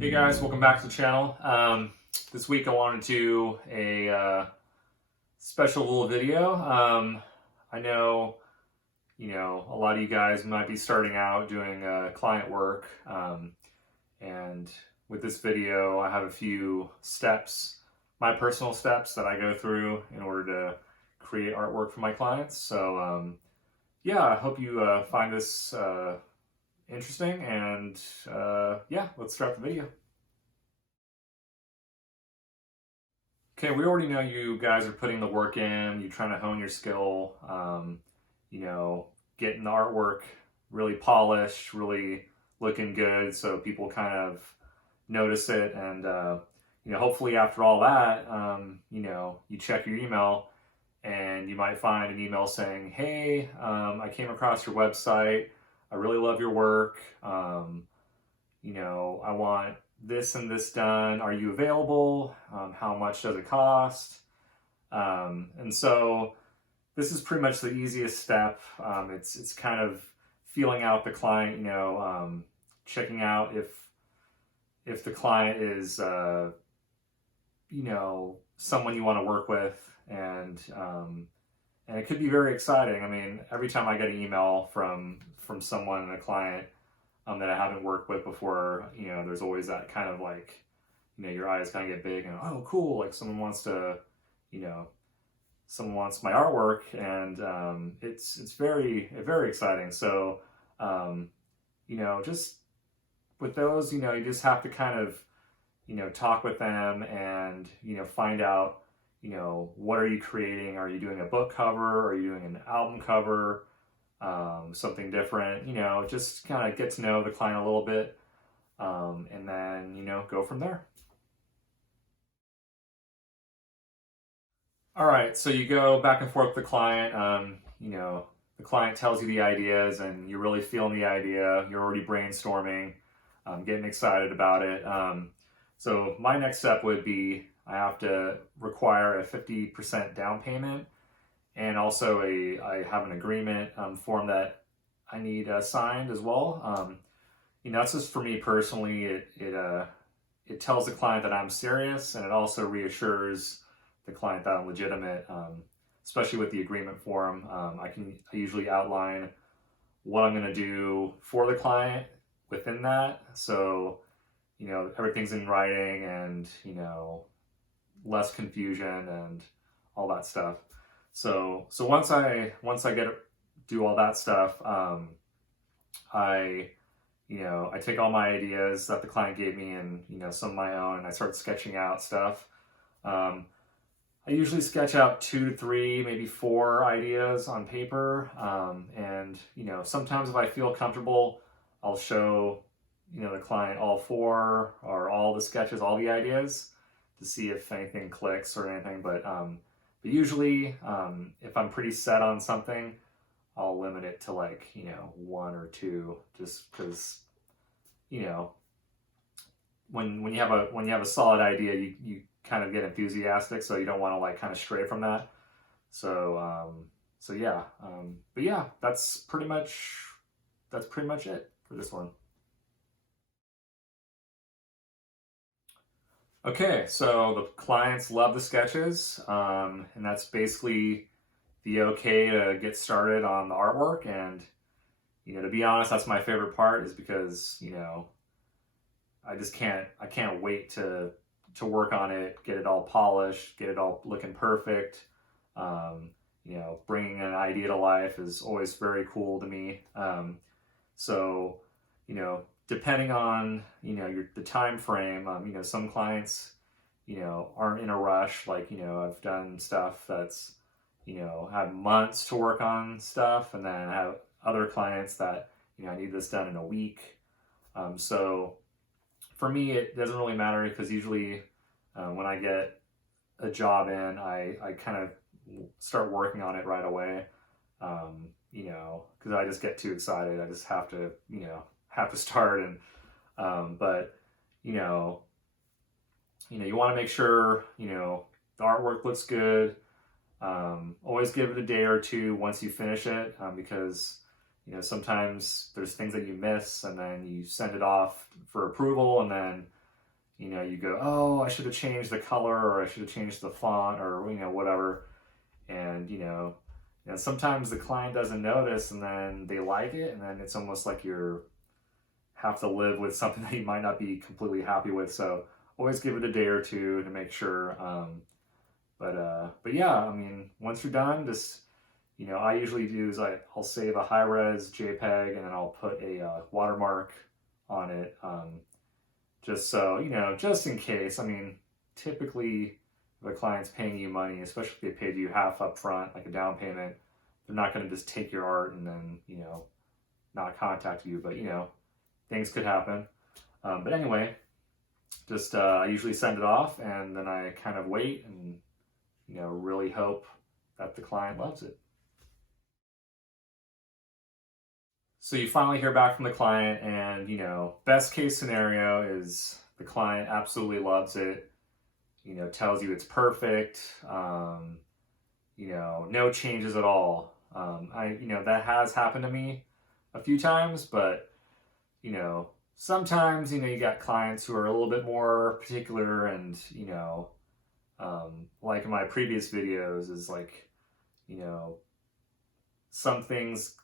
Hey guys, welcome back to the channel. This week I wanted to do a special little video. I know, a lot of you guys might be starting out doing client work, and with this video I have a few steps, my personal steps that I go through in order to create artwork for my clients. So yeah, I hope you find this interesting, and yeah, let's start the video. Okay, we already know you guys are putting the work in, you're trying to hone your skill, getting the artwork really polished, really looking good so people kind of notice it. And, hopefully after all that, you check your email and you might find an email saying, hey, I came across your website. I really love your work. I want this and this done. Are you available? How much does it cost? And so this is pretty much the easiest step. It's kind of feeling out the client, checking out if the client is, someone you want to work with. And it could be very exciting. I mean, every time I get an email from someone, a client, that I haven't worked with before, there's always that kind of like, your eyes kind of get big and, oh, cool, like someone wants my artwork, and it's very, very exciting. So, just with those, you just have to kind of, talk with them and, find out, what are you creating? Are you doing a book cover? Are you doing an album cover? Something different, just kind of get to know the client a little bit, and then, go from there. All right, so you go back and forth with the client. The client tells you the ideas and you're really feeling the idea. You're already brainstorming, getting excited about it. So my next step would be I have to require a 50% down payment. And also I have an agreement form that I need signed as well. That's just for me personally. It tells the client that I'm serious, and it also reassures the client that I'm legitimate. Especially with the agreement form, I usually outline what I'm going to do for the client within that. So everything's in writing, and less confusion and all that stuff. So once I do all that stuff, I take all my ideas that the client gave me and some of my own, and I start sketching out stuff. I usually sketch out 2 to 3, maybe 4 ideas on paper, and sometimes if I feel comfortable, I'll show the client all 4 or all the sketches, all the ideas, to see if anything clicks or anything. But usually, if I'm pretty set on something, I'll limit it to like, 1 or 2, just because, when you have a solid idea, you kind of get enthusiastic, so you don't want to like kind of stray from that. So yeah, but yeah, that's pretty much it for this one. Okay, so the clients love the sketches, and that's basically the okay to get started on the artwork. And to be honest, that's my favorite part, is because I can't wait to work on it, get it all polished, get it all looking perfect. Bringing an idea to life is always very cool to me. So depending on the time frame, some clients aren't in a rush. Like I've done stuff that's had months to work on stuff, and then I have other clients that I need this done in a week. So for me, it doesn't really matter, because usually when I get a job in, I kind of start working on it right away. Because I just get too excited. I just have to start. And but you want to make sure the artwork looks good. Always give it a day or 2 once you finish it, because sometimes there's things that you miss, and then you send it off for approval, and then you know, you go, oh, I should have changed the color, or I should have changed the font, or, you know, whatever. And, sometimes the client doesn't notice, and then they like it, and then it's almost like you have to live with something that you might not be completely happy with. So always give it a day or two to make sure. But yeah, I mean, once you're done, just, I usually do is I'll save a high res JPEG, and then I'll put a watermark on it, just so, just in case. I mean, typically if a client's paying you money, especially if they paid you half up front, like a down payment, they're not going to just take your art and then, not contact you. But, things could happen. But anyway, just I usually send it off, and then I kind of wait and, really hope that the client loves it. So you finally hear back from the client, and, best case scenario is the client absolutely loves it, tells you it's perfect, no changes at all. That has happened to me a few times, but, sometimes, you got clients who are a little bit more particular, and, like in my previous videos is like, some things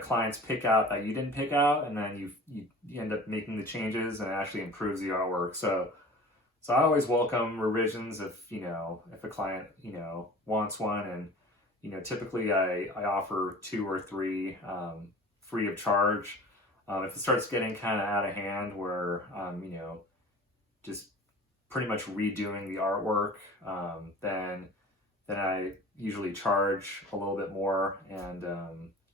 clients pick out that you didn't pick out, and then you end up making the changes, and it actually improves the artwork. So I always welcome revisions if a client wants one, and typically I offer 2 or 3 free of charge. If it starts getting kind of out of hand, where just pretty much redoing the artwork, then I usually charge a little bit more, and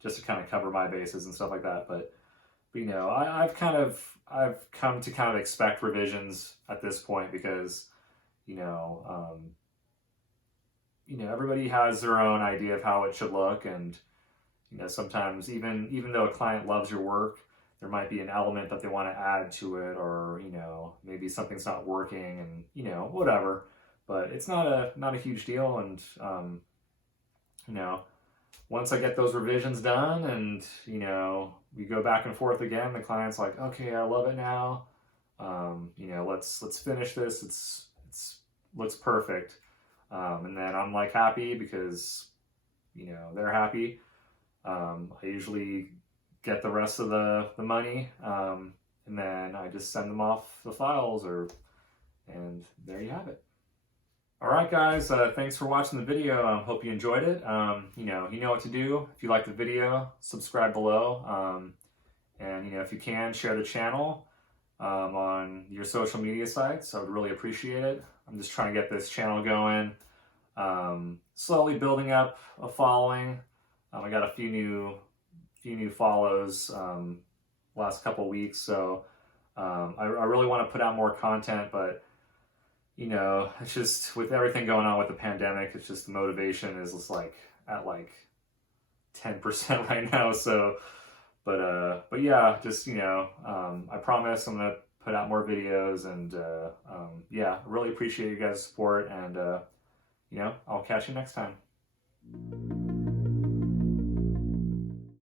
just to kind of cover my bases and stuff like that. But I've come to kind of expect revisions at this point, because everybody has their own idea of how it should look, and sometimes even though a client loves your work, there might be an element that they want to add to it, or maybe something's not working, and whatever. But it's not a huge deal, and once I get those revisions done, and we go back and forth again, the client's like, okay, I love it now. Let's finish this. It's looks perfect, and then I'm like happy, because they're happy. I usually get the rest of the money, and then I just send them off the files, and there you have it. All right, guys, thanks for watching the video. I hope you enjoyed it. You know what to do. If you like the video, subscribe below, and if you can, share the channel on your social media sites. I would really appreciate it. I'm just trying to get this channel going, slowly building up a following. I got a few new follows last couple weeks, so I really want to put out more content, but it's just, with everything going on with the pandemic, it's just the motivation is just at 10% right now. So, but yeah, just I promise I'm gonna put out more videos, and yeah, I really appreciate you guys' support, and I'll catch you next time.